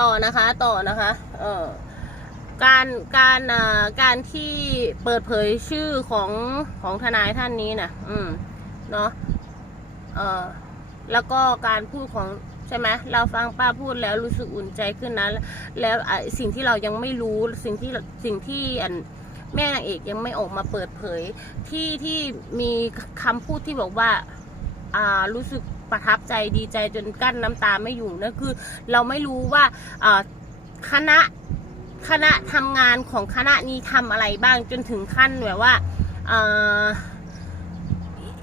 ต่อนะคะต่อนะคะเออการการอ่าการที่เปิดเผยชื่อของของทนายท่านนี้นะอืมเนาะเออแล้วก็การพูดของใช่ไหมเราฟังป้าพูดแล้วรู้สึกอุ่นใจขึ้นนะ แล้วอะสิ่งที่เรายังไม่รู้สิ่งที่สิ่งที่อันแม่นางเอกยังไม่ออกมาเปิดเผยที่ที่มีคำพูดที่บอกว่า อ่ารู้สึก ประทับใจดีใจจนกั้นน้ำตาไม่อยู่นั่นคือ เราไม่รู้ว่าคณะคณะทำงานของคณะนี้ทำอะไรบ้างจนถึงขั้นแบบว่า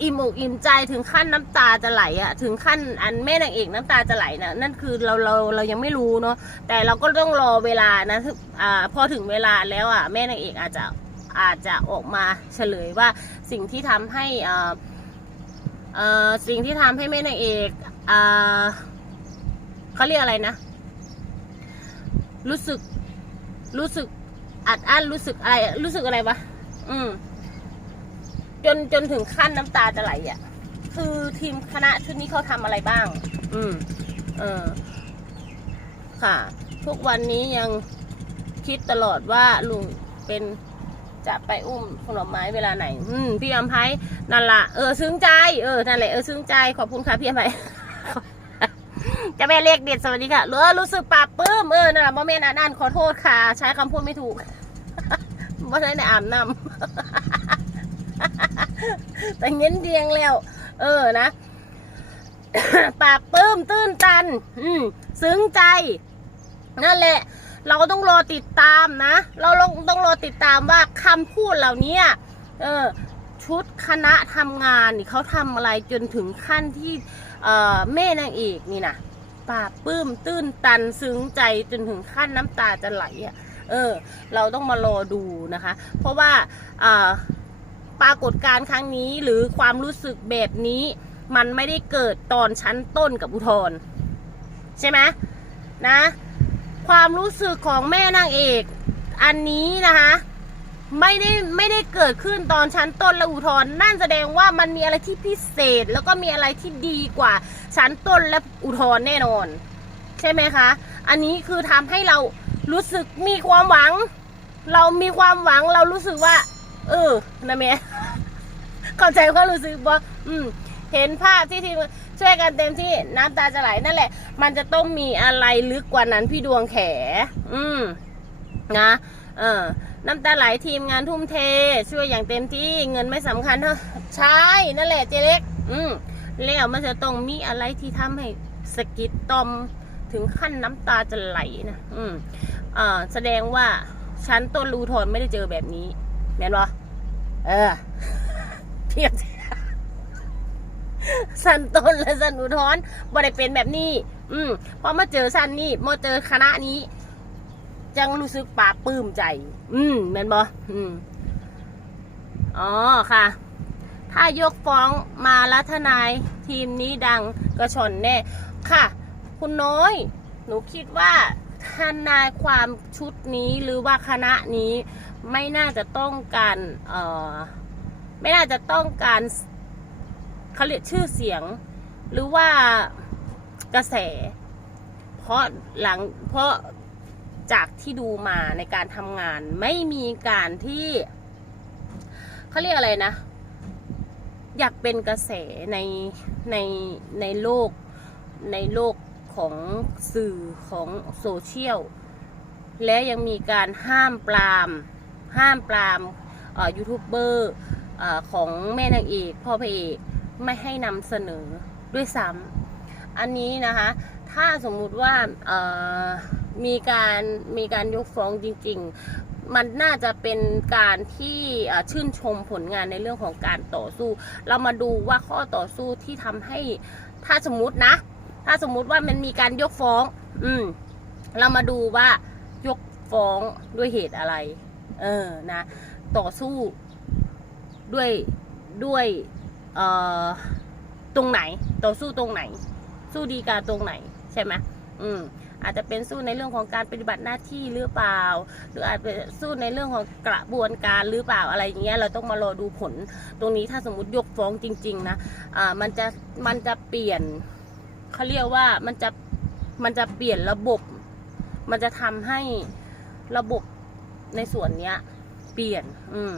อิ่มอกอิ่มใจถึงขั้นน้ำตาจะไหลอะถึงขั้นอันแม่นางเอกน้ำตาจะไหลนะนั่นคือเราเราเรายังไม่รู้เนาะแต่เราก็ต้องรอเวลานะอ่าพอถึงเวลาแล้วอะแม่นางเอกอาจจะอาจจะออกมาเฉลยว่าสิ่งที่ทำให้อ่า สิ่งที่ทำให้แม่นางเอกอ่าเขาเรียกอะไรนะ รู้สึก รู้สึกอัดอั้นรู้สึกอะไร รู้สึกอะไรวะ อืม จนจนถึงขั้นน้ำตาจะไหลอะ คือทีมคณะชุดนี้เขาทำอะไรบ้าง อืม เออ ค่ะ ทุกวันนี้ยังคิดตลอดว่าลุงเป็น จะไปอุ้มผลไม้เวลาไหน อืมพี่อัมไพนั่นละเออซึ้งใจ เออนั่นแหละเออซึ้งใจขอบคุณค่ะพี่อัมไพจะแม่เลขเด็ดสวัสดีค่ะเออรู้สึกปาบปื้มเออนั่นแหละโมเมนต์อ่านขอโทษค่ะ ใช้คำพูดไม่ถูกว่าใช้ในอ่านนำแต่เงี้ยเดียงแล้ว เออนะปาบปื้มตื้นตัน อืมซึ้งใจ นั่นแหละ เราก็ต้องรอติดตามนะ เราต้องรอติดตามว่าคำพูดเหล่านี้เออชุดคณะทำงานนี่เขาทำอะไรจนถึงขั้นที่เออแม่นางเอกนี่นะปาบปลื้มตื้นตันซึ้งใจจนถึงขั้นน้ำตาจะไหลอะเออ เราต้องมารอดูนะคะ เพราะว่าอ่าปรากฏการณ์ครั้งนี้หรือความรู้สึกแบบนี้ มันไม่ได้เกิดตอนชั้นต้นกับอุทธรใช่ไหมนะ ความรู้สึกของแม่นางเอก อันนี้นะคะไม่ได้ไม่ได้เกิดขึ้นตอนชั้นต้นและอุทธรณ์นั่นแสดงว่ามันมีอะไรที่พิเศษ แล้วก็มีอะไรที่ดีกว่าชั้นต้นและอุทธรณ์แน่นอน ใช่ไหมคะ อันนี้คือทำให้เรารู้สึกมีความหวัง เรามีความหวังเรารู้สึกว่า เออนะแม่เข้าใจความรู้สึกบ่าอืม เห็นภาพที่ทีมช่วยกันเต็มที่น้ำตาจะไหลนั่นแหละ มันจะต้องมีอะไรลึกกว่านั้นพี่ดวงแข อืมนะเออน้ำตาไหลทีมงานทุ่มเท ช่วยอย่างเต็มที่เงินไม่สำคัญเท่าใช่นั่นแหละเจเล็ก อืมแล้วมันจะต้องมีอะไรที่ทำให้สกิดตอมถึงขั้นน้ำตาจะไหลนะอืมอ่าแสดงว่าชั้นต้นรูทอนไม่ได้เจอแบบนี้แม่นบอเออเทียบ สันต้นและสันอุทธรบ่ได้เป็นแบบนี้ อืมพอมาเจอสันนี่มาเจอคณะนี้ จังรู้สึกปาบปลื้มใจ อืมแม่นบออืมอ๋อค่ะ ถ้ายกฟ้องมาล้วทนายทีมนี้ดังกระชอนแน่ ค่ะ คุณน้อย หนูคิดว่าทนายความชุดนี้หรือว่าคณะนี้ไม่น่าจะต้องการ เอ่อ ไม่น่าจะต้องการ เขาเรียกชื่อเสียง หรือว่ากระแส เพราะหลังเพราะจากที่ดูมาในการทำงานไม่มีการที่เขาเรียกอะไรนะ อยากเป็นกระแสในในในโลกในโลกของสื่อของโซเชียลและยังมีการห้ามปรามห้ามปรามยูทูบเบอร์ของแม่นางเอกพ่อพระเอก ไม่ให้นำเสนอด้วยซ้ำอันนี้นะคะ ถ้าสมมุติว่ามีการมีการยกฟ้องจริง ๆ มันน่าจะเป็นการที่ชื่นชมผลงานในเรื่องของการต่อสู้ เรามาดูว่าข้อต่อสู้ที่ทำให้ถ้าสมมุตินะ ถ้าสมมุติว่ามันมีการยกฟ้อง อืม เรามาดูว่ายกฟ้องด้วยเหตุอะไร เออนะ ต่อสู้ด้วยด้วย ตรงไหนต่อสู้ตรงไหน สู้ดีกาตรงไหนใช่ไหมอืมอาจจะเป็นสู้ในเรื่องของการปฏิบัติหน้าที่หรือเปล่า หรืออาจจะสู้ในเรื่องของกระบวนการหรือเปล่าอะไรอย่างเงี้ยเราต้องมารอดูผลตรงนี้ถ้าสมมติยกฟ้องจริง ๆ นะอ่ามันจะมันจะเปลี่ยนเขาเรียกว่ามันจะมันจะเปลี่ยนระบบ มันจะทำให้ระบบในส่วนเนี้ย เปลี่ยน อืม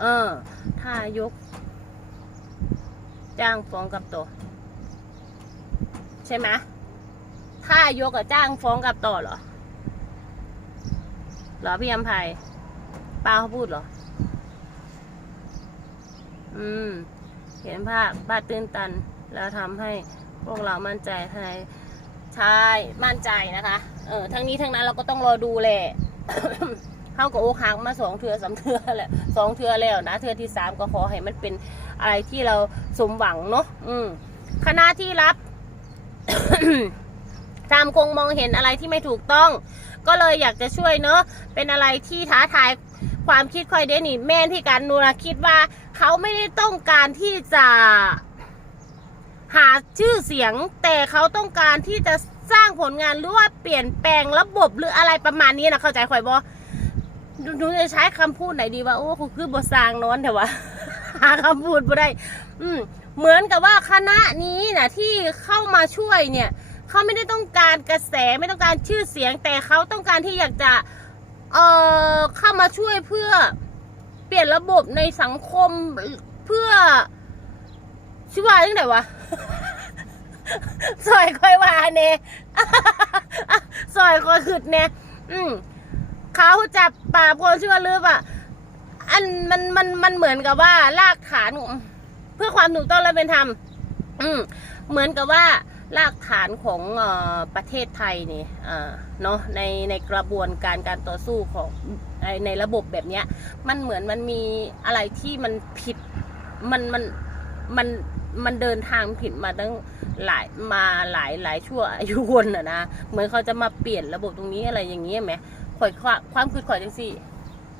เออ ถ้ายก จ้างฟ้องกับตัวใช่ไหมถ้ายกกับจ้างฟ้องกับต่อเหรอเหรอพี่ยำไพป้าเขาพูดเหรอ อืม เห็นภาพป้าตื้นตัน แล้วทำให้พวกเรามั่นใจใช่ใช่ มั่นใจนะคะ เออ ทั้งนี้ทั้งนั้นเราก็ต้องรอดูแหละ เข้ากับโอกหักมาสองเทือสามเทือแหละสองเทือแล้วนะเทือที่สามก็ขอให้มันเป็นอะไรที่เราสมหวังเนาะอืมคณะที่รับตามคงมองเห็นอะไรที่ไม่ถูกต้อง ก็เลยอยากจะช่วยเนอะเป็นอะไรที่ท้าทายความคิดคอยเดนนี่แม่ที่การนูนะคิดว่า เขาไม่ได้ต้องการที่จะหาชื่อเสียง แต่เขาต้องการที่จะสร้างผลงานหรือว่าเปลี่ยนแปลงระบบหรืออะไรประมาณนี้นะเข้าใจคอยบอ หนูจะใช้คำพูดไหนดีว่าโอ้คือบทสร้างนอนแต่ว่า หาคำพูดบ่ได้ อืมเหมือนกับว่าคณะนี้นะที่เข้ามาช่วยเนี่ย เขาไม่ได้ต้องการกระแสไม่ต้องการชื่อเสียงแต่เขาต้องการที่อยากจะ เอ่อเข้ามาช่วยเพื่อเปลี่ยนระบบในสังคมเพื่อชื่อว่าจังไหนวะ ซอยคอยว่าเน่ ซอยคอยขึ้นเน่อืม เขาจับปราบคนชื่อว่าลืบอะอันมันมันมันเหมือนกับว่ารากฐาน เพื่อความถูกต้องและเป็นธรรมอืมเหมือนกับว่ารากฐานของอประเทศไทยนี่เอ่อเนาะในในกระบวนการการต่อสู้ของในในระบบแบบเนี้ย มันเหมือนมันมีอะไรที่มันผิดมันมันมันมันเดินทางผิดมาตั้งหลายมาหลายหลายชั่วอายุวนอะนะเหมือนเขาจะมาเปลี่ยนระบบตรงนี้อะไรอย่างเงี้ยไหม ข่อยความความคิดข่อยจังสิ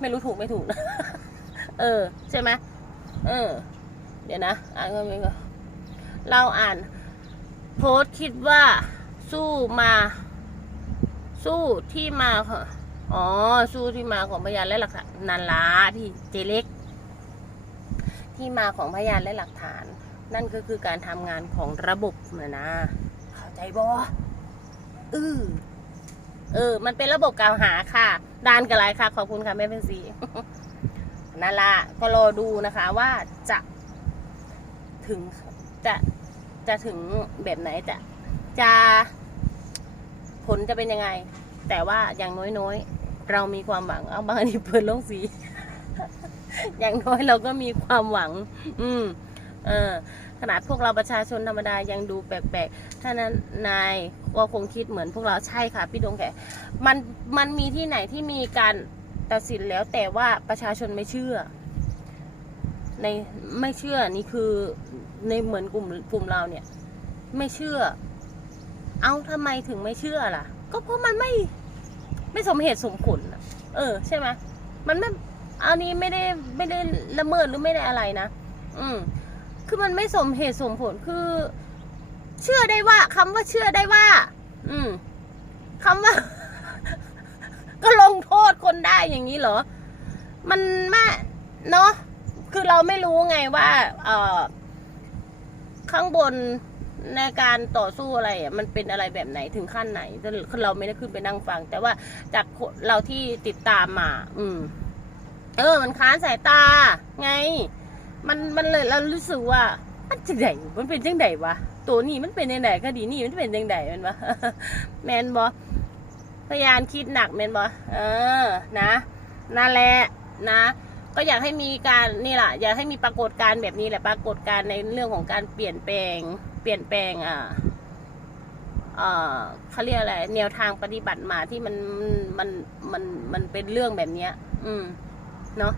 ไม่รู้ถูกไม่ถูกนะเออ ใช่ไหมเออ เดี๋ยวนะอ่านก็ไม่ก็เราอ่าน โพสต์คิดว่าสู้มา สู้ที่มาอ๋อ สู้ที่มาของพยานและหลักฐานนันละพี่เจเล็ก ที่มาของพยานและหลักฐาน นั่นก็คือการทำงานของระบบนะนะ เข้าใจบอเออ เออ มันเป็นระบบกล่าวหาค่ะดานกับไรค่ะ ขอบคุณค่ะแม่เป็นสีนั่นละก็รอดูนะคะว่าจะถึงจะจะถึงแบบไหนจะจะผลจะเป็นยังไง แต่ว่าอย่างน้อยๆ เรามีความหวัง เอาบางทีเปิดโลงสี อย่างน้อยเราก็มีความหวัง อืม เออขนาดพวกเราประชาชนธรรมดายังดูแปลกๆถ้านั้นนายก็คงคิดเหมือนพวกเราใช่ค่ะพี่ดวงแขมันมันมีที่ไหนที่มีการตัดสินแล้วแต่ว่าประชาชนไม่เชื่อ ในไม่เชื่อนี่คือในเหมือนกลุ่มกลุ่มเราเนี่ย ไม่เชื่อ เอาทำไมถึงไม่เชื่อล่ะ ก็เพราะมันไม่ไม่สมเหตุสมผลเออ ใช่ไหมมันไม่อันนี้ไม่ได้ไม่ได้ละเมิดหรือไม่ได้อะไรนะอืม คือมันไม่สมเหตุสมผลคือ เชื่อได้ว่าคำว่าเชื่อได้ว่า อืมคำว่า ก็ลงโทษคนได้อย่างนี้เหรอ มันม่เนาะคือเราไม่รู้ไงว่า เอ่อ ข้างบนในการต่อสู้อะไรอะมันเป็นอะไรแบบไหนถึงขั้นไหนคือเราไม่ได้ขึ้นไปนั่งฟัง แต่ว่าจากเราที่ติดตามมา อืม เออ มันค้านสายตา ไง มันมันเลยเรารู้สึกว่า มันจังไดมันเป็นจังไดวะตัวนี้มันเป็นจังไดคดีนี้มันเป็นจังไดมันวะแมนบอพยานคิดหนักแมนบอเออ นะนั่นแหละนะ ก็อยากให้มีการนี่แหละอยากให้มีปรากฏการณ์แบบนี้แหละปรากฏการณ์ในเรื่องของการเปลี่ยนแปลง เปลี่ยนแปลงอ่าเออเขาเรียกอะไรแนวทางปฏิบัติมาที่มันมันมันมันเป็นเรื่องแบบเนี้ย อืม เนาะ